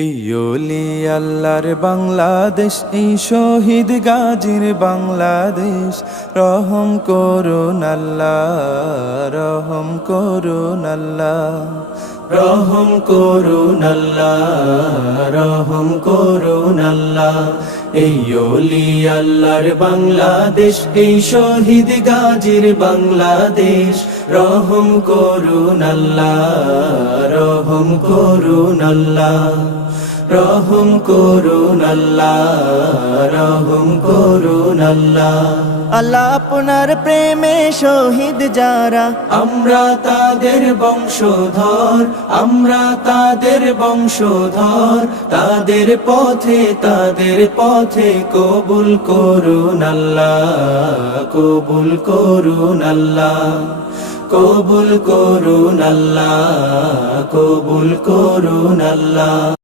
এই ওলি আল্লাহর বাংলাদেশ, এই শহীদ গাজীর বাংলাদেশ। রহম করুন আল্লাহ, রহম করুন আল্লাহ, রহম করুন আল্লাহ, রহম করুন আল্লাহ। এই ওলি আল্লাহর বাংলাদেশ, এই শহীদ গাজীর বাংলাদেশ। রহম করুন আল্লাহ, রহম করুন আল্লাহ, রহম করুন আল্লাহ, রহম করুন আল্লাহ। আল্লাহ আপনার প্রেমে শহীদ যারা, আমরা তাদের বংশধর, আমরা তাদের বংশধর। তাদের পথে কবুল করুন আল্লাহ, কবুল করুন আল্লাহ, কবুল করুন আল্লাহ, কবুল করুন আল্লাহ।